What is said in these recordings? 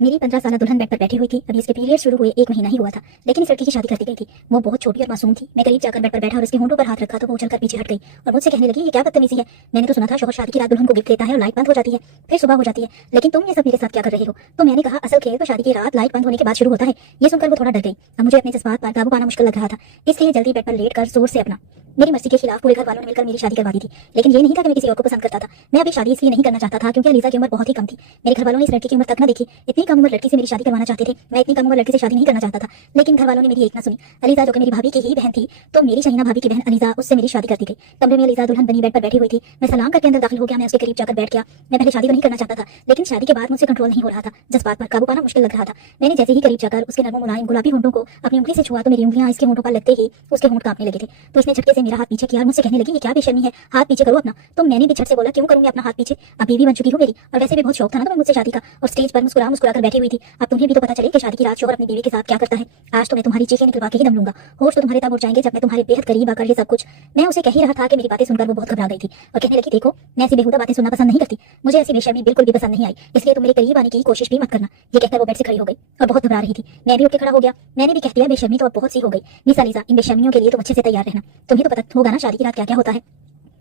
मेरी 15 साल दुल्हन बेड पर बैठी हुई थी। अभी इसके पीरियड शुरू हुए 1 महीना ही हुआ था, लेकिन इस लड़की की शादी कर दी गई थी। वो बहुत छोटी और मासूम थी। मैं करीब जाकर बेड पर बैठा और उसके होंठों पर हाथ रखा तो वो उछलकर पीछे हट गई और मुझसे कहने लगी, ये क्या बदतमीजी है। मैंने तो सुना था शौहर शादी की रात दुल्हन को गिफ्ट देता है और लाइट बंद हो जाती है, फिर सुबह हो जाती है, लेकिन तुम ये सब मेरे साथ क्या कर रहे हो। तो मैंने कहा, असल खेल तो शादी की रात लाइट बंद होने के बाद शुरू होता है। ये सुनकर वो थोड़ा डर गई। अब मुझे अपने जज्बात पर काबू पाना मुश्किल लग रहा था, इसलिए जल्दी बेड पर लेट कर जोर से अपना मेरी मर्जी के खिलाफ पूरे घर वालों ने मिलकर मेरी शादी करवा दी थी। लेकिन ये नहीं था कि मैं किसी और को पसंद करता था। मैं अभी शादी इसलिए नहीं करना चाहता था क्योंकि अलीजा की उम्र बहुत ही कम थी। मेरे घर वालों ने इस लड़की की उम्र तक न देखी। इतनी कम उम्र लड़की से मेरी शादी करवाना चाहते थे। मैं इतनी कम उम्र लड़की से शादी नहीं करना चाहता था, लेकिन घर वालों ने मेरी एक ना सुनी। अलीजा जो कि मेरी भाभी की ही बहन थी, तो मेरी शहीना भाभी की बहन अलीजा, उससे मेरी शादी कर दी गई। कमरे में अलीजा दुल्हन बनी बेड पर बैठी हुई थी। मैं सलाम करके अंदर दाखिल हो गया। मैं उसके करीब जाकर बैठ गया। मैं पहले शादी नहीं करना चाहता था, लेकिन शादी के बाद मुझसे कंट्रोल नहीं हो रहा था। जज्बात पर काबू पाना मुश्किल लग रहा था। मैंने जैसे ही करीब जाकर उसके नरम मुलायम गुलाबी होंठों को अपनी उंगली से छुआ तो मेरी उंगलियां इसके होंठों पर लगते ही उसके होंठ कांपने लगे थे। तो इसने झटके से मेरा हाथ पीछे किया और मुझसे कहने लगी, ये क्या बेशर्मी है, हाथ पीछे करो अपना। तो मैंने भी झट से बोला, क्यों करूंगी अपना हाथ पीछे, अब बीवी बन चुकी हो मेरी, और वैसे भी बहुत शौक था ना तुम्हें मुझसे शादी का, और स्टेज पर मुस्कुरा मुस्कुरा कर बैठी हुई थी। अब तुम्हें भी तो पता चले कि शादी की रात शौहर अपनी बीवी के साथ क्या करता है। आज तो मैं तुम्हारी चीखें निकलवा के ही दम लूंगा। होश तो तुम्हारे तब उड़ जाएंगे जब मैं तुम्हारे बेहद करीब आकर ये सब कुछ। मैं उसे कह ही रहा था कि मेरी बातें सुनकर वो बहुत घबरा गई थी और कहने लगी, देखो मैं ऐसी बेहुदा बातें सुनना पसंद नहीं करती, मुझे ऐसी बेशर्मी बिल्कुल भी पसंद नहीं आई, इसलिए तुम मेरे करीब आने की कोशिश भी मत करना। ये कहकर वो बेड से खड़ी हो गई और बहुत घबरा रही थी। मैं भी उठ के खड़ा हो गया। मैंने भी कह दिया, बेशर्मी तो अब बहुत सी हो गई मिस अलीजा, इन बेशर्मियों के लिए तुम अच्छे से तैयार रहना। तुम्हें तो पता होगा ना शादी की रात क्या क्या होता है।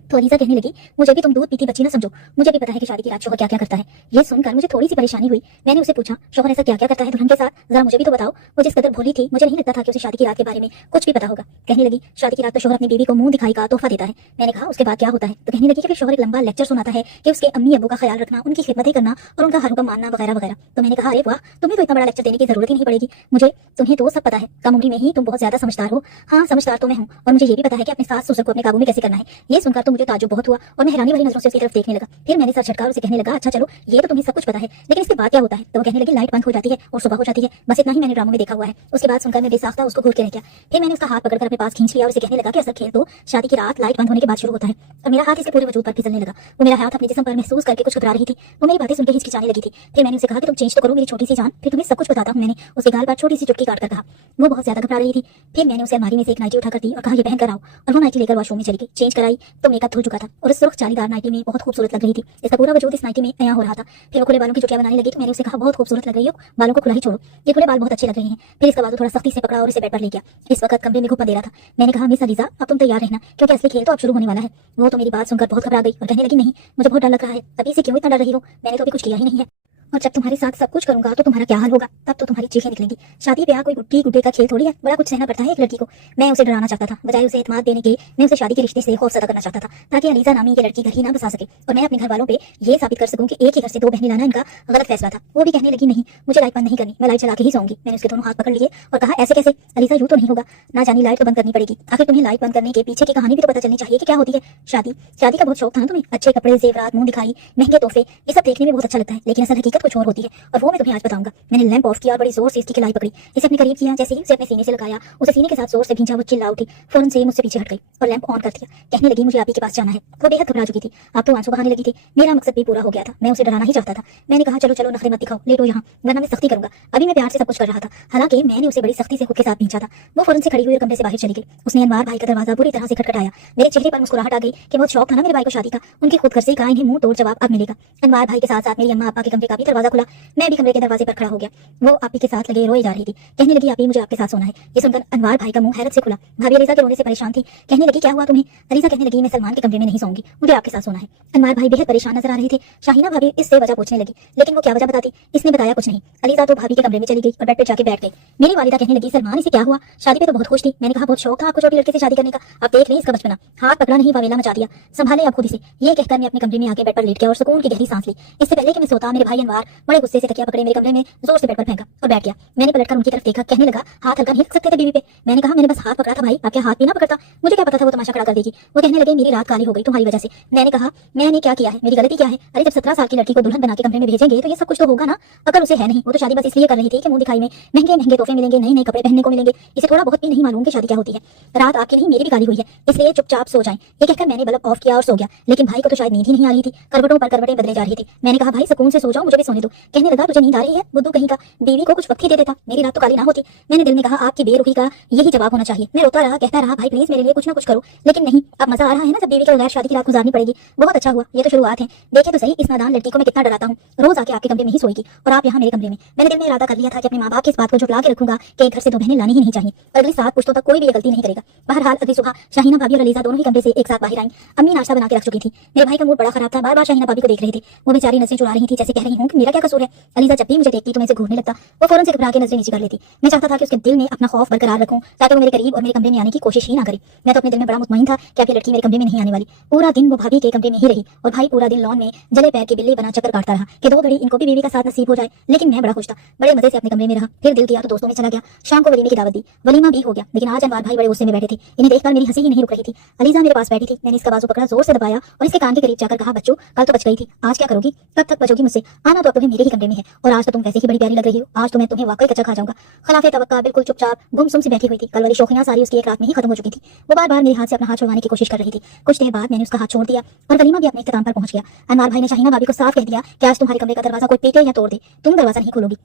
तो अलीजा कहने लगी, मुझे भी तुम दूध पीती बच्ची ना समझो, मुझे भी पता है कि शादी की रात शौहर क्या क्या करता है। ये सुनकर मुझे थोड़ी सी परेशानी हुई। मैंने उसे पूछा, शौहर ऐसा क्या क्या करता है दुल्हन के साथ, जरा मुझे भी तो बताओ। वो जिस कदर भोली थी, मुझे नहीं लगता था कि उसे शादी की रात के बारे में कुछ भी पता होगा। कहने लगी, शादी की रात तो शौहर अपनी बीवी को मुंह दिखाई का तोहफा देता है। मैंने कहा, उसके बाद क्या होता है। तो कहने लगी कि फिर शौहर एक लंबा लेक्चर सुनाता है कि उसके अम्मी अब्बू का ख्याल रखना, उनकी खिदमतें करना और उनका हर हुक्म मानना वगैरह वगैरह। तो मैंने कहा, अरे वाह, तुम्हें तो इतना बड़ा लेक्चर देने की जरूरत ही नहीं पड़ेगी मुझे, तुम्हें तो सब पता है। कम उम्र में ही तुम बहुत ज्यादा समझदार हो। हाँ, समझदार तो मैं हूँ, और मुझे ये भी पता है कि अपने सास ससुर को अपने काबू में कैसे करना है। ये सुनकर तो मुझे ताज्जुब बहुत हुआ और मैं हैरानी भरी नजरों से उसकी तरफ देखने लगा। फिर मैंने सर झटका और उसे कहने लगा, अच्छा चलो, ये तो तुम्हें सब कुछ पता है, लेकिन इसके बाद क्या होता है। तो वो कहने लगी, लाइट बंद हो जाती है और सुबह हो जाती है, बस इतना ही मैंने ड्रामों में देखा हुआ है। उसके बाद सुनकर मैं बेसाख्ता उसको घूर के रह गया। फिर मैंने उसका हाथ पकड़कर अपने पास खींच लिया और उसे कहने लगा कि असल खेल तो शादी की रात लाइट बंद होने के बाद शुरू होता है। और मेरा हाथ इसके पूरे वजूद पर फिसलने लगा। वो मेरा हाथ अपने जिस्म पर महसूस करके कुछ घबरा रही थी। वो मेरी बातें सुनकर हिचकिचाने लगी थी। फिर मैंने उसे कहा कि तुम चेंज तो करो मेरी छोटी सी जान, फिर तुम्हें सब कुछ बताता हूँ। मैंने उसके गाल पर छोटी सी चुटकी काट कर कहा। वो बहुत ज्यादा घबरा रही थी। फिर मैंने उसे अलमारी में से एक नाइटी उठाकर दी और कहा, ये पहन कर आओ। और वो नाइटी लेकर वॉशरूम में चली गई। चेंज कराई तो मेकअप धुल चुका था और उस सुर्ख जालीदार नाइटी में बहुत खूबसूरत लग रही थी। इसका पूरा वजूद इस नाइटी में अया हो रहा था। फिर वो खुले बालों की जुटियां बनाने लगी तो मैंने उसे कहा, बहुत खूबसूरत लग रही हो, बालों को खुला ही छोड़ो, ये खुले बाल बहुत अच्छे लग रहे हैं। फिर इसका बाजू थोड़ा सख्ती से पकड़ा और इसे बेड पर ले गया। इस वक्त कमरे में घुमा दे रहा था। मैंने कहा, मिस अलीजा, अब तुम तैयार रहना क्योंकि असली खेल तो अब शुरू होने वाला है। वो तो मेरी बात सुनकर बहुत घबरा गई और कहने लगी, नहीं, मुझे बहुत डर लग रहा है। अभी से क्यों इतना डर रही हो, मैंने तो अभी कुछ किया ही नहीं है, और जब तुम्हारे साथ सब कुछ करूंगा तो तुम्हारा क्या हाल होगा, तब तो तुम्हारी चीखें निकलेंगी। शादी ब्याह कोई गुड्डी गुड्डे का खेल थोड़ी है, बड़ा कुछ सहना पड़ता है एक लड़की को। मैं उसे डराना चाहता था, बजाय उसे एतमाद देने के मैं उसे शादी के रिश्ते से खौफजदा करना चाहता था, ताकि अलीजा नामी ये लड़की घर ही ना बसा सके और मैं अपने घर वालों पे ये साबित कर सकूं कि एक ही घर से दो बहनें लाना इनका गलत फैसला था। वो भी कहने लगी, नहीं, मुझे लाइट बंद नहीं करनी, मैं लाइट चला के ही सोऊंगी। मैंने उसके दोनों हाथ पकड़ लिए और कहा, ऐसे कैसे अलीजा, यूं तो नहीं होगा ना, जानी लाइट तो बंद करनी पड़ेगी। आखिर तुम्हें लाइट बंद करने के पीछे की कहानी भी तो पता चलनी चाहिए कि क्या होती है। शादी शादी का बहुत शौक था ना तुम्हें, अच्छे कपड़े, जेवरात, मुंह दिखाई, महंगे तोहफे, ये सब देखने में बहुत अच्छा लगता है, लेकिन असल हकीकत कुछ और होती है और वो मैं तुम्हें आज बताऊंगा। मैंने लैंप ऑफ किया और बड़ी जोर से इसकी खिलाई पकड़ी, इसे अपने करीब किया। जैसे ही उसे अपने सीने से लगाया, उसे सीने के साथ जोर से भींचा, वो चिल्ला उठी, फौरन से मुझसे पीछे हट गई और लैंप ऑन कर दिया। कहने लगी, मुझे आप ही के पास जाना है। वो बेहद घबरा चुकी थी, अब तो आंसू बहाने लगी थी। मेरा मकसद भी पूरा हो गया था, मैं उसे डराना ही चाहता था। मैंने कहा, चलो चलो, नखरे मत दिखाओ, लेटो यहाँ, वरना मैं सख्ती करूंगा। अभी मैं प्यार से सब कुछ कर रहा था, हालांकि मैंने उसे बड़ी सख्ती से खुद के साथ भींचा था। वो फौरन से खड़ी हुई और कमरे से बाहर चली गई। उसने अनवार भाई का दरवाजा बुरी तरह से खटखटाया। मेरे चेहरे पर मुस्कुराहट आ गई कि बहुत शौक था ना मेरे भाई को शादी का, उनकी खुद घर से कहा, इन्हें मुंह तोड़ जवाब अब मिलेगा। अनवार भाई के साथ साथ मेरी अम्मा अब्बा के कमरे का भी दरवाजा खुला। मैं भी कमरे के दरवाजे पर खड़ा हो गया। वो आपी के साथ लगे रोए जा रही थी। कहने लगी, आप ही, मुझे आपके साथ सोना है। ये सुनकर अनवार भाई का मुंह हैरत से खुला। भाभी अलीजा के रोने से परेशान थी। कहने लगी, क्या हुआ तुम्हें। अलीजा कहने लगी, मैं सलमान के कमरे में नहीं सोऊंगी, मुझे आपके साथ सोना है। अनवार भाई बेहद परेशान नजर आ रहे थे। शाहीना भाभी इससे वजह पूछने लगी, लेकिन वो क्या वजह बताती, इसने बताया कुछ नहीं। अलीजा तो भाभी के कमरे में चली गई और बेड पर जाके बैठ गई। मेरी वालिदा कहने लगी, सलमान इसे क्या हुआ, शादी पे तो बहुत खुश थी। मैंने कहा, बहुत शौक था आपको छोटी लड़की से शादी करने का, आप देख लें इसका बचपना, हाथ पकड़ा नहीं, वावेला मचा दिया, संभाले आप खुद इसे। ये कहकर मैं अपने कमरे में आके बेड पर लेट गया और सुकून की गहरी सांस ली। इससे पहले कि मैं सोता, मेरे भाई अनवार बड़े गुस्से से तकिया पकड़े मेरे कमरे में जोर से बेड पर फेंका और बैठ गया। मैंने पलटकर उनकी तरफ देखा। कहने लगा, हाथ हल्का नहीं रख सकते थे बीवी पे। मैंने कहा, मैंने बस हाथ पकड़ा था भाई, आप क्या हाथ भी ना पकड़ता, मुझे क्या पता था वो तमाशा खड़ा कर देगी। वो कहने लगे, मेरी रात काली हो गई तुम्हारी वजह से। मैंने कहा, मैंने क्या किया है, मेरी गलती क्या है। अरे जब 17 साल की लड़की को दुल्हन बना के कमरे में भेजेंगे तो ये सब कुछ तो होगा ना, अगर उसे है नहीं। वो तो शादी बस इसलिए कर रही थी कि मुंह दिखाई में महंगे महंगे तोहफे मिलेंगे, नए नए कपड़े पहनने को मिलेंगे। इसे थोड़ा बहुत भी नहीं मालूम कि शादी क्या होती है। रात आपकी नहीं, मेरी भी काली हुई है, इसलिए चुपचाप सो जाएं। ये कहकर मैंने बल्ब ऑफ किया और सो गया। लेकिन भाई को तो शायद नींद ही नहीं आ रही थी। करवटों पर करवटें बदले जा रही थी। मैंने कहा, भाई सुकून से सो जाओ, मुझे भी सोने दो। कहने लगा तुझे नींद आ रही है, बुद्धू कहीं का, बीवी को कुछ वक्त ही दे देता, मेरी रात तो काली ना होती। मैंने दिल में कहा आपकी बेरुखी का यही जवाब होना चाहिए। मैं रोता रहा, कहता रहा भाई प्लीज मेरे लिए कुछ ना कुछ करो, लेकिन नहीं। अब मजा आ रहा है ना जब बीवी के बगैर शादी की रात गुजारनी पड़ेगी। बहुत अच्छा हुआ, ये तो शुरुआत है। देखे तो सही इस नादान लड़की को मैं कितना डराता हूँ। रोज आके आपके कमरे में ही सोएगी और आप यहाँ मेरे कमरे में। मैंने दिल में इरादा कर लिया था कि अपने माँ बाप की इस बात को झुठला के रखूंगा कि घर से दो बहनें लानी ही नहीं चाहिए और अगली 7 पुश्तों तक कोई भी ये गलती नहीं करेगा। बहरहाल अगली सुबह शाहीना भाभी और अलीजा दोनों ही कमरे से एक साथ बाहर आई। अम्मी नाश्ता बना के रख चुकी थी। मेरे भाई का मूड बड़ा खराब था, बार बार शाहीना भाभी को देख रहे थे। वो बेचारी नजरें चुरा रही थी, जैसे कह रही हूँ कि मेरा क्या कसूर है। अलीजा जब भी मुझे देखती तो मैं इसे घूरने लगता। वो फौरन से घबरा के नजरें नीचे कर लेती। मैं चाहता था कि उसके दिल में अपना खौफ बरकरार रखूं ताकि वो मेरे करीब और मेरे कमरे में आने की कोशिश ही ना करे। मैं तो अपने दिल में बड़ा मुतमईन था कि अब ये लड़की मेरे कमरे में नहीं आने वाली। पूरा दिन वो भाभी के कमरे में ही रही और भाई पूरा दिन लॉन में जले पैर की बिल्ली बना चक्कर काटता रहा कि 2 घड़ी इनको भी बीवी का साथ नसीब हो जाए। लेकिन मैं बड़ा खुश था, बड़े मजे से अपने कमरे में रहा। फिर दिल किया तो दोस्तों में चला गया। शाम को वलीमे की दावत दी, वलीमा भी हो गया। लेकिन आज अनवार भाई बड़े गुस्से में बैठे थे। इन्हें देखकर मेरी हंसी ही नहीं रुक रही थी। अलीजा मेरे पास बैठी थी। मैंने इसका बाजू पकड़ा, जोर से दबाया और इसके कान के करीब जाकर कहा बच्चों कल तो बच गई थी, आज क्या करोगी? कब तक बचोगी मुझसे? आना तो अब तुम्हें मेरे ही कमरे में है और आज तो तुम वैसे ही बड़ी प्यारी लग रही हो। आज तो मैं तुम्हें वाकई कच्चा खा जाऊंगा। खिलाफे तवक्का बिल्कुल चुपचाप गुमसुम सी बैठी हुई थी। कल वाली शौखियां सारी उसकी एक रात में ही खत्म हो चुकी थी। वो बार बार मेरे हाथ से अपना हाथ छुड़वाने की कोशिश कर रही थी। कुछ देर बाद मैंने उसका हाथ छोड़ दिया और वलीमा भी अपने इख्तिताम पर पहुंच गया। अनवार भाई ने शाहीना भाभी को साफ कह दिया कि आज तुम्हारे कमरे का दरवाजा कोई पीटे या तोड़ दे, तुम दरवाजा नहीं खोलोगी।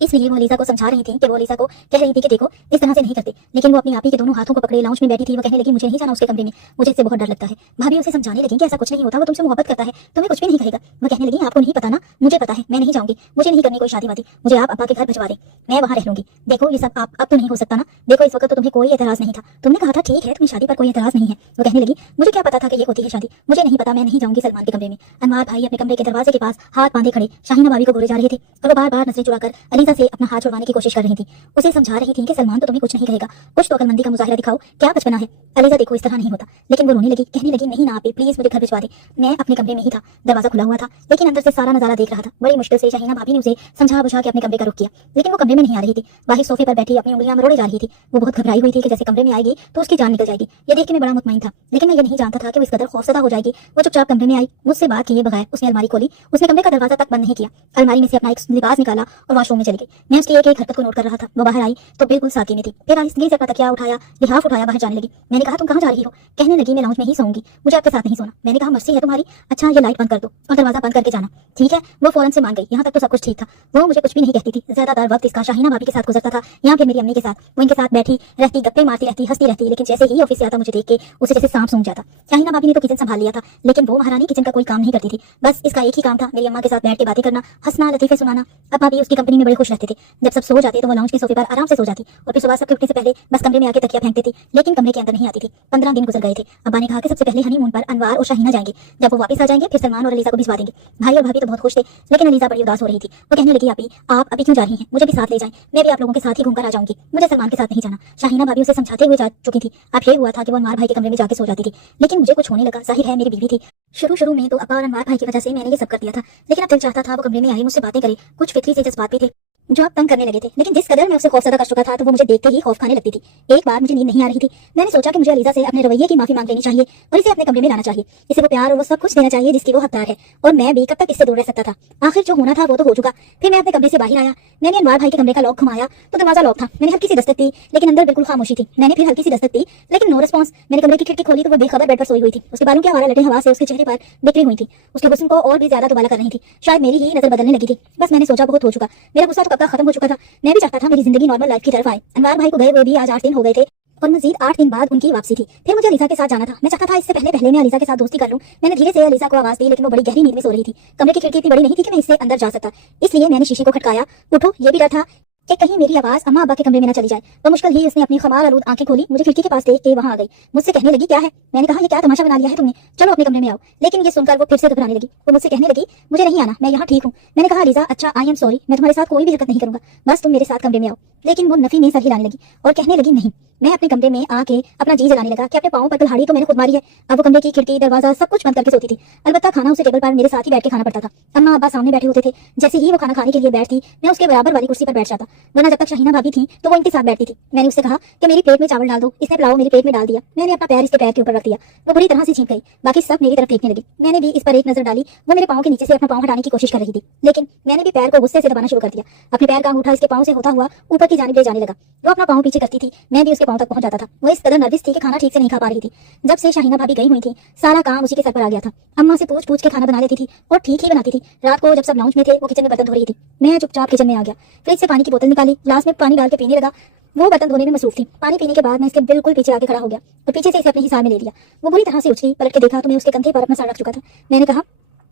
इसलिए वो अलीजा को समझा रही थी कि वो अलीजा को कह रही थी कि देखो इस तरह से नहीं करते। लेकिन वो अपनी आप ही के दोनों हाथों को पकड़े लाउंज में बैठी थी। वो कहने लगी मुझे नहीं जाना उसके कमरे में, मुझे इससे बहुत डर लगता है। भाभी उसे समझाने लगी कि ऐसा कुछ नहीं होता, वो तुमसे मोहब्बत करता है, तुम्हें कुछ भी नहीं कहेगा। वो कहने लगी आपको नहीं पता ना, मुझे पता है, मैं नहीं जाऊंगी, मुझे नहीं करनी कोई शादी वादी, मुझे आप अब्बा के घर भिजवा दें, मैं वहां रह लूंगी। देखो ये सब आप अब तो नहीं हो सकता ना, देखो इस वक्त तो तुम्हें कोई एतराज नहीं था, तुमने कहा था ठीक है तुम्हें शादी पर कोई एतराज नहीं है। वो कहने लगी मुझे क्या पता था कि ये होती है शादी, मुझे नहीं पता, मैं नहीं जाऊंगी सलमान के कमरे में। अनवार भाई अपने कमरे के दरवाजे के पास हाथ बांधे खड़े शाहीना भाभी को घूरे जा रहे थे और वो बार बार नजरें चुराकर अलीजा से अपना हाथ छुड़वाने की कोशिश कर रही थी। उसे समझा रही थी कि सलमान तो तुम्हें कुछ नहीं कहेगा, कुछ तो अकलमंदी का मुजाहिरा दिखाओ, क्या बचपना है। अलीजा देखो इस तरह नहीं होता। लेकिन वो रोने लगी, कहने लगी नहीं ना आप प्लीज मुझे घर भिजवा दे। मैं अपने कमरे में ही था, दरवाजा खुला हुआ था, लेकिन अंदर से सारा नजारा देख रहा था। बड़ी मुश्किल से शाहीना भाभी ने उसे समझा बुझा के अपने कमरे का रुख किया, लेकिन वो कमरे में नहीं आ रही थी। बाहर सोफे पर बैठी अपनी उंगलियां मरोड़े जा रही थी। वो बहुत घबराई हुई थी कि जैसे कमरे में आएगी तो उसकी जान निकल जाएगी। ये देख के मैं बड़ा मुतमईन था, लेकिन मैं ये नहीं जानता था कि वो इस कदर खौफजदा हो जाएगी। वो चुपचाप कमरे में आई, मुझसे बात किए बगैर उसने अलमारी खोली, उसने कमरे का दरवाजा तक बंद नहीं किया, अलमारी में से अपना एक लिबास निकाला और वॉशरूम में चली गई। मैं उसकी एक एक हरकत को नोट कर रहा था। वो बाहर आई तो बिल्कुल साकी में थी। फिर आहिस्ते से अपना तकिया उठाया, लिहाफ उठाया, बाहर जाने लगी। मैंने कहा तुम कहाँ जा रही हो? कहने लगी मैं लाउंज में ही सोऊंगी, मुझे आपके साथ नहीं सोना। मैंने कहा मर्जी है तुम्हारी, अच्छा ये लाइट बंद कर दो और दरवाजा बंद करके जाना, ठीक है? वो फौरन से मान गई। यहाँ तक तो सब कुछ ठीक था, वो मुझे कुछ भी नहीं कहती थी। ज्यादातर वक्त इसका शाहीना भाभी के साथ गुजरता था, यहाँ फिर मेरी अम्मी के साथ। वो इनके साथ बैठी रहती, गप्पे मारती रहती, हंसती रहती, लेकिन जैसे ही ऑफिस से आता मुझे देख के उसे जैसे सांप सूंघ जाता। शाहीना भाभी ने तो किचन संभाल लिया था, लेकिन वो महारानी किचन का कोई काम नहीं करती थी। बस इसका एक ही काम था, मेरी अम्मा के साथ बैठ के बातें करना, हंसना, लतीफे सुनाना। अब भाभी उसकी कंपनी में बड़े खुश रहते थे। जब सब सो जाते तो वो लाउंज के सोफे पर आराम से सो जाती और फिर सुबह सबके उठने से पहले बस कमरे में आके तकिया फेंकती थी, लेकिन कमरे के अंदर नहीं आती थी। 15 दिन गुजर गए थे। अब्बा ने कहा कि सबसे पहले हनीमून पर अनवार और शाहीना जाएंगे, जब वो वापस आ जाएंगे फिर सलमान और अलीजा को भिजवा देंगे। भाई और भाभी तो बहुत खुश थे, लेकिन अलीजा बड़ी उदास हो रही थी। वो कहने लगी आप अभी क्यों जा रही हैं? मुझे भी साथ ले जाएं, मैं भी आप लोगों के साथ ही घूमकर आ जाऊंगी, मुझे सलमान के साथ नहीं जाना। शाहीना भाभी उसे समझाते हुए जा चुकी थी। अब ये हुआ था कि वो अनवार भाई के कमरे में जाके सो जाती थी, लेकिन मुझे कुछ होने लगा। जाहिर है मेरी बीवी थी। शुरू में तो अब्बा और अनवार भाई की वजह से मैंने ये सब कर दिया था, लेकिन अब दिल चाहता था वो कमरे में आई, मुझसे बातें करे। कुछ फिक्री से जज्बात भी थे जो अब तंग करने लगे थे, लेकिन जिस कदर मैं उसे खौफजदा कर चुका था तो वो मुझे देखते ही खौफ खाने लगती थी। एक बार मुझे नींद नहीं आ रही थी। मैंने सोचा कि मुझे अलीजा से अपने रवैये की माफी मांग लेनी चाहिए और इसे अपने कमरे में लाना चाहिए। इसे वो प्यार और वो सब कुछ देना चाहिए जिसकी वो हकदार है, और मैं भी कब तक इससे दूर रह सकता था। आखिर जो होना था वो तो हो चुका। फिर मैं अपने कमरे से बाहर आया। मैंने अनवार भाई के कमरे का लॉक घुमाया तो दरवाजा लॉक था। मैंने हल्की सी दस्तक दी, लेकिन अंदर बिल्कुल खामोशी थी। मैंने फिर हल्की सी दस्तक दी, लेकिन नो रिस्पॉन्स। मैंने कमरे की खिड़की खोली तो वो बेखबर बेड पर सोई हुई थी। उसके बालों की आवारा लटे हवा से उसके चेहरे पर बिखरी हुई थी। उसके हुस्न को और भी ज्यादा दुबाला कर रही थी। शायद मेरी ही नजर बदलने लगी थी। बस मैंने सोचा बहुत हो चुका, मेरा गुस्सा तो कब का खत्म हो चुका था। मैं भी चाहता था मेरी जिंदगी नॉर्मल लाइफ की तरफ आए। अनवार भाई को गए हुए भी आज 8 दिन हो गए थे और मजीद 8 दिन बाद उनकी वापसी थी। फिर मुझे अलीजा के साथ जाना था। मैं चाहता था इससे पहले मैं अलीजा के साथ दोस्ती कर लूं। मैंने धीरे से अलीजा को आवाज दी, लेकिन वो बड़ी गहरी नींद में सो रही थी। कमरे की खिड़की इतनी बड़ी नहीं थी कि मैं इससे अंदर जा सकता, इसलिए मैंने शीशे को खटकाया। उठो, ये भी डर था कि कहीं मेरी आवाज अम्मा अब्बा के कमरे में न चली जाए। तो मुश्किल ही उसने अपनी खमार आलूद आंखें खोली, मुझे खिड़की के पास देख के वहां आ गई। मुझसे कहने लगी क्या है? मैंने कहा ये क्या तमाशा बना लिया है तुमने, चलो अपने कमरे में आओ। लेकिन ये सुनकर वो फिर से घबराने लगी। वो मुझसे कहने लगी मुझे नहीं आना, मैं यहाँ ठीक हूँ। मैंने कहा अलीजा अच्छा आई एम सॉरी, मैं तुम्हारे साथ कोई भी हरकत नहीं करूंगा, बस तुम मेरे साथ कमरे में आओ। लेकिन वो नफी में सर हिलाने लगी और कहने लगी नहीं। मैं अपने कमरे में आके अपना जी जलाने लगा कि अपने पाँव पर कुल्हाड़ी तो मैंने खुद मारी है। अब वो कमरे की खिड़की दरवाजा सब कुछ बंद करके सोती थी। अलबत्ता खाना उसे टेबल पर मेरे साथ ही बैठ के खाना पड़ता था। अम्मा अब्बा सामने बैठे होते थे। जैसे ही वो खाना खाने के लिए बैठती मैं उसके बराबर वाली कुर्सी पर बैठ जाता, वरना जब तक शाहीना भाभी थी तो वो इनके साथ बैठती थी। मैंने उससे कहा कि मेरी प्लेट में चावल डाल दो। इसने पुलाव मेरी प्लेट में डाल दिया। मैंने अपना पैर इसके पैर के ऊपर रख दिया। वो बुरी तरह से छींक गई। बाकी सब मेरी तरफ देखने लगी। मैंने भी इस पर एक नजर डाली। वो मेरे पाँव के नीचे से अपना पाँव हटाने की कोशिश कर रही थी, लेकिन मैंने भी पैर को गुस्से से दबाना शुरू कर दिया। अपने पैर का अंगूठा इसके पाँव से होता हुआ ऊपर की जानिब ले जाने लगा। वो अपना पाँव पीछे करती थी, मैं भी उसके पांव तक पहुंच जाता था। वो इस कदर नर्वस थी कि खाना ठीक से नहीं खा पा रही थी। जब से शाहीना भाभी गई हुई थी, सारा काम उसी के सर पर आ गया था। अम्मा से पूछ पूछ के खाना बना लेती थी और ठीक ही बनाती थी। रात को जब सब लाउंज में थे, वो किचन में बर्तन धो रही थी। मैं चुपचाप किचन में आ गया, फ्रिज से पानी की बोतल निकाली, ग्लास में पानी डाल के पीने लगा। वो बर्तन धोने में मसरूफ थी। पानी पीने के बाद मैं इसके बिल्कुल पीछे आके खड़ा हो गया और पीछे से इसे अपने हिसाब में ले लिया। वो बुरी तरह से उछली, पलट के देखा तो मैं उसके कंधे पर अपना सर रख चुका था। मैंने कहा,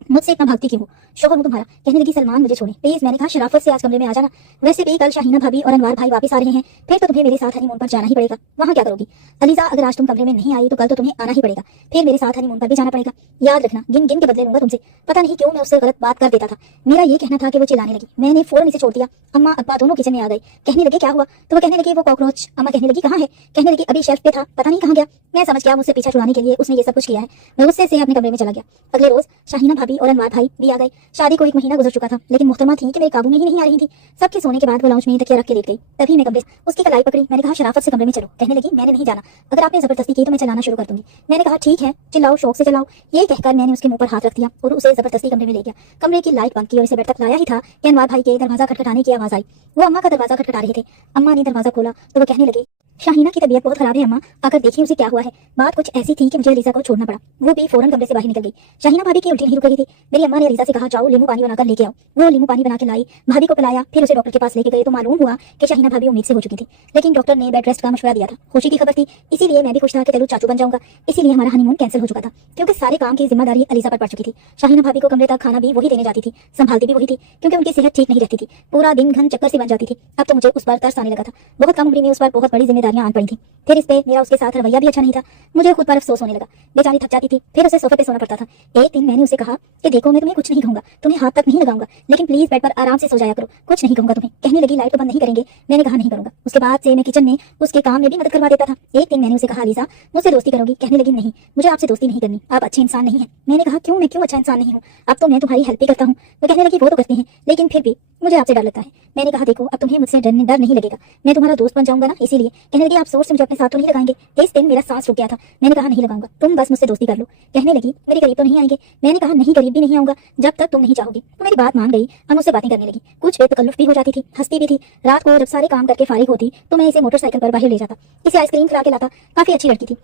मुझसे इतना भागती क्यों हो? शोहर हूं तुम्हारा। कहने लगी, सलमान मुझे छोड़े प्लीज। मैंने कहा, शराफत से आज कमरे में आ जाना। वैसे भी कल शाहीना भाभी और अनवार भाई वापस आ रहे हैं, फिर तो तुम्हें मेरे साथ हनीमून पर जाना ही पड़ेगा। वहाँ क्या करोगी? अलीजा, अगर आज तुम कमरे में नहीं आई तो कल तो तुम्हें आना ही पड़ेगा, फिर मेरे साथ हनीमून पर भी जाना पड़ेगा। याद रखना, गिन गिन के बदले लूंगा तुमसे। पता नहीं क्यों मैं उससे गलत बात कर देता था। मेरा ये कहना था कि वो चिल्लाने लगी। मैंने फौरन इसे छोड़ दिया। अम्मा अब्बा दोनों किचन में आ गए। कहने लगे, क्या हुआ? तो वो कहने लगी, वो कॉकरोच। अम्मा कहने लगी, कहाँ है? कहने लगी, अभी शेल्फ पे था, पता नहीं कहाँ गया। मैं समझ गया मुझसे पीछा छुड़ाने के लिए उसने ये सब कुछ किया है। मैं गुस्से से अपने कमरे में चला गया। अगले रोज शाहीना भाभी और अनवार भाई भी आ गए। शादी को 1 महीना गुजर चुका था, लेकिन मुहतरमा थी कि मेरे काबू में ही नहीं आ रही थी। सबके सोने के बाद वो लाउंज में तकिया रख के लेट गई। तभी मैं कमरे उसकी कलाई पकड़ी। मैंने कहा, शराफत से कमरे में चलो। कहने लगी, मैंने नहीं जाना, अगर आपने जबरदस्ती की तो मैं चलाना शुरू कर दूंगी। मैंने कहा, ठीक है चिल्लाओ, शौक से चलाओ। ये कहकर मैंने उसके मुंह पर हाथ रख दिया और उसे जबरदस्ती कमरे में ले गया। कमरे की लाइट बंद की और इसे बेड तक लाया ही था कि अनवार भाई के दरवाजा खटखटाने की आवाज आई। वो अम्मा का दरवाजा खटखटा रहे थे। अम्मा ने दरवाजा खोला तो वो कहने लगी, शाहीना की तबीयत बहुत खराब है अम्मा, आकर देखिए उसे क्या हुआ है। बात कुछ ऐसी थी कि मुझे अलीजा को छोड़ना पड़ा। वो भी फौरन कमरे से बाहर निकल गई। शाहीना भाभी की उल्टी नहीं रुक रही थी। मेरी अम्मा ने अलीजा से कहा, जाओ नींबू पानी बनाकर लेके आओ। वो नींबू पानी बना के लाई, भाभी को पिलाया, फिर उसे डॉक्टर के पास लेके गए तो मालूम हुआ कि शाहीना भाभी उम्मीद से हो चुकी थी। लेकिन डॉक्टर ने बेड रेस्ट का मशवरा दिया था। खुशी की खबर थी, इसीलिए मैं भी खुश था कि चलो चाचू बन जाऊंगा। इसीलिए हमारा हनीमून कैंसिल हो चुका था, क्योंकि सारे काम की जिम्मेदारी अलीजा पर पड़ चुकी थी। शाहीना भाभी को कमरे तक खाना भी वही देने जाती थी, संभालती भी वही थी, क्योंकि उनकी सेहत ठीक नहीं रहती थी। पूरा दिन घन चक्कर सी बन जाती थी। अब तो मुझे उस पर तरस आने लगा था। बहुत कम उम्र में उस पर बहुत बड़ी जिम्मेदारियां आन पड़ी थी। फिर इस पे मेरा उसके साथ रवैया भी अच्छा नहीं था। मुझे खुद पर अफसोस होने लगा। बेचारी थक जाती थी, फिर उसे सोफे पे सोना पड़ता था। एक दिन मैंने उसे कहा कि देखो, मैं तुम्हें कुछ नहीं कहूंगा, तुम्हें हाथ तक नहीं लगाऊंगा, लेकिन प्लीज बेड पर आराम से सो जाया करो, कुछ नहीं कहूंगा तुम्हें। कहने लगी, लाइट तो बंद नहीं करेंगे। मैंने कहा, नहीं करूंगा। उसके बाद से मैं किचन में उसके काम में भी मदद करवा देता था। एक दिन मैंने उसे कहा, अलीजा मुझसे दोस्ती करोगी? कहने लगी, नहीं, मुझे आपसे दोस्ती नहीं करनी, आप अच्छे इंसान नहीं है। मैंने कहा, क्यों? मैं क्यों अच्छा इंसान नहीं हूँ? अब तो मैं तुम्हारी हेल्प ही करता हूँ। वो कहने लगी, वो तो करते हैं, लेकिन फिर भी मुझे आपसे डर लगता है। मैंने कहा, देखो, अब तुम्हें मुझसे डर नहीं लगेगा, मैं तुम्हारा दोस्त बन जाऊंगा ना, इसीलिए। कहने लगी, आप सोच से मुझे अपने साथ तो नहीं लगाएंगे? इस दिन मेरा सांस रुक गया था। मैंने कहा, नहीं लगाऊंगा, तुम बस मुझसे दोस्ती कर लो। कहने लगी, मेरे करीब तो नहीं आएंगे। मैंने कहा, नहीं, करीब भी नहीं आऊंगा जब तक तुम नहीं चाहोगी। तो मेरी बात मान गई। हम उससे बातें करने लगी, कुछ बेतकल्लुफ भी हो जाती थी, हंसती भी थी। रात को जब सारे काम करके फारिग होती तो मैं इसे मोटरसाइकिल पर बाहर ले जाता, इसे आइसक्रीम खिला के लाता। काफी अच्छी लड़की थी।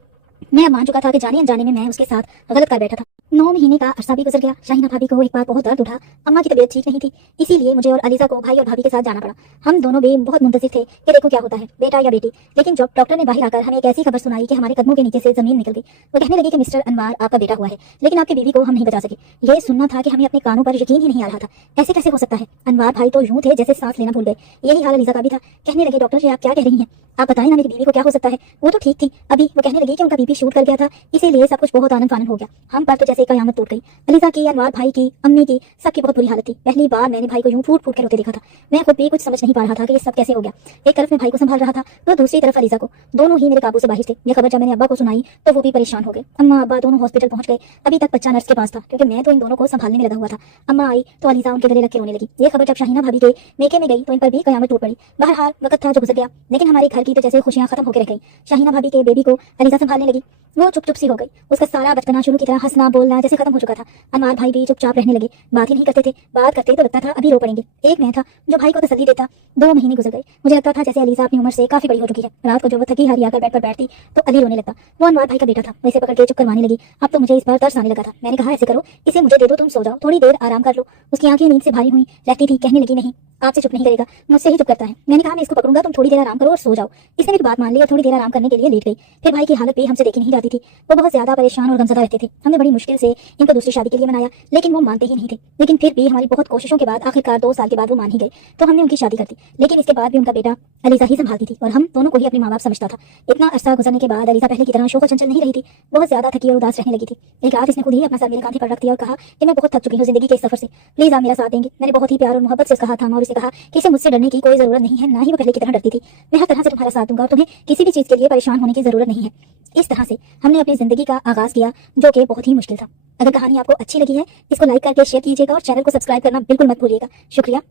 मैं मान चुका था कि जाने अनजाने में मैं उसके साथ गलत कर बैठा था। 9 महीने का अरसा भी गुजर गया। शाहीना भाभी को एक बार बहुत दर्द उठा। अम्मा की तबीयत ठीक नहीं थी, इसीलिए मुझे और अलीजा को भाई और भाभी के साथ जाना पड़ा। हम दोनों भी बहुत मुंतजिर थे कि देखो क्या होता है, बेटा या बेटी। लेकिन जब डॉक्टर ने बाहर आकर हमें एक ऐसी खबर सुनाई कि हमारे कदमों के नीचे से जमीन निकल गई। वो कहने लगी कि मिस्टर अनवार, आपका बेटा हुआ है, लेकिन आपकी बीवी को हम नहीं बचा सके। ये सुनना था कि हमें अपने कानों पर यकीन ही नहीं आ रहा था। ऐसे कैसे हो सकता है? अनवार भाई तो यूं थे जैसे सांस लेना भूल गए। यही हाल अलीजा का भी था। कहने लगे, डॉक्टर जी आप क्या कह रही हैं? आप बताएं ना, मेरी बीवी को क्या हो सकता है? वो तो ठीक थी अभी। वो कहने लगी कि उनका बीपी शूट कर गया था, इसीलिए सब कुछ बहुत आनंद फानंद हो गया। हम पर तो जैसे कयामत टूट गई। अलीजा की, अनवार भाई की, अम्मी की, सबकी बहुत बुरी हालत थी। पहली बार मैंने भाई को यूं फूट फूट कर रोते देखा था। मैं खुद भी कुछ समझ नहीं पा रहा था कि ये सब कैसे हो गया। एक तरफ मैं भाई को संभाल रहा था तो दूसरी तरफ अलीजा को। दोनों ही मेरे काबू से बाहर थे। ये खबर जब मैंने अब्बा को सुनाई तो वो भी परेशान हो गए। अम्मा अब्बा दोनों हॉस्पिटल पहुंच गए। अभी तक बच्चा नर्स के पास था, क्योंकि मैं तो इन दोनों को संभालने में लगा हुआ था। अम्मा आई तो अलीजा उनके गले लग के रोने लगी। ये खबर जब शाहीना भाभी के मेके में गई तो इन पर भी कयामत टूट पड़ी। बहरहाल वक्त था जो गुजर गया, लेकिन हमारे घर की तो जैसे खुशियां खत्म होकर रह गई। शाहीना भाभी के बेबी को अलीजा संभालने लगी। वो चुप चुप सी हो गई। उसका सारा बचपना शुरू की तरह हंसना बोलना जैसे खत्म हो चुका था। अनवार भाई भी चुपचाप रहने लगे, बात ही नहीं करते थे। बात करते तो लगता था अभी रो पड़ेंगे। एक मैं था जो भाई को तसल्ली देता। 2 महीने गुजर गए। मुझे लगता था जैसे अलीजा अपनी उम्र से काफी बड़ी हो चुकी है। रात को जो वो थकी हारी आकर बेड पर बैठती तो अली रोने लगता। वो अनवार भाई का बेटा था, वैसे पकड़ के चुप करवाने लगी। अब तो मुझे इस पर तरस आने लगा था। मैंने कहा, ऐसे करो, इसे मुझे दे दो, तुम सो जाओ, थोड़ी देर आराम कर लो। उसकी आंखें नींद से भारी हुई रहती थी। कहने लगी, नहीं, आपसे चुप नहीं करेगा, मुझसे ही चुप करता है। मैंने कहा, मैं इसको पकड़ूंगा, तुम थोड़ी देर आराम करो और सो जाओ। इसने मेरी बात मान ली और थोड़ी देर आराम करने के लिए लेट गई। फिर भाई की हालत भी हमसे देखी नहीं जाती थी। वो बहुत ज्यादा परेशान और गमज़दा रहते थे। हमने बड़ी मुश्किल से इनको दूसरी शादी के लिए मनाया, लेकिन वो मानते ही नहीं थे। लेकिन फिर भी हमारी बहुत कोशिशों के बाद आखिरकार 2 साल के बाद वो मान ही गए, तो हमने उनकी शादी कर दी। लेकिन इसके बाद भी उनका बेटा अलीजा ही संभालती थी और हम दोनों को ही अपने माँ बाप समझता था। इतना अरसा गुजरने के बाद अलीजा पहले की तरह शोक चंचल नहीं रही थी। बहुत ज्यादा थकी और उदास रहने लगी थी। एक रात इसने खुद ही अपना सर मेरे कांधे पर रख दिया और कहा कि मैं बहुत थक चुकी हूँ जिंदगी के सफर से, प्लीज आप मेरा साथ देंगे। मैंने बहुत ही प्यार और मोहब्बत से उसका हाथ थामा और इसे कहा कि इसे मुझसे डरने की कोई जरूरत नहीं है, ना ही वो पहले की तरह डरती थी। मैं हर तरह से तुम्हारा साथ दूंगा और तुम्हें किसी भी चीज के लिए परेशान होने की जरूरत नहीं है। इस तरह से हमने अपनी जिंदगी का आगाज किया, जो कि बहुत ही मुश्किल था। अगर कहानी आपको अच्छी लगी है, इसको लाइक करके शेयर कीजिएगा और चैनल को सब्सक्राइब करना बिल्कुल मत भूलिएगा। शुक्रिया।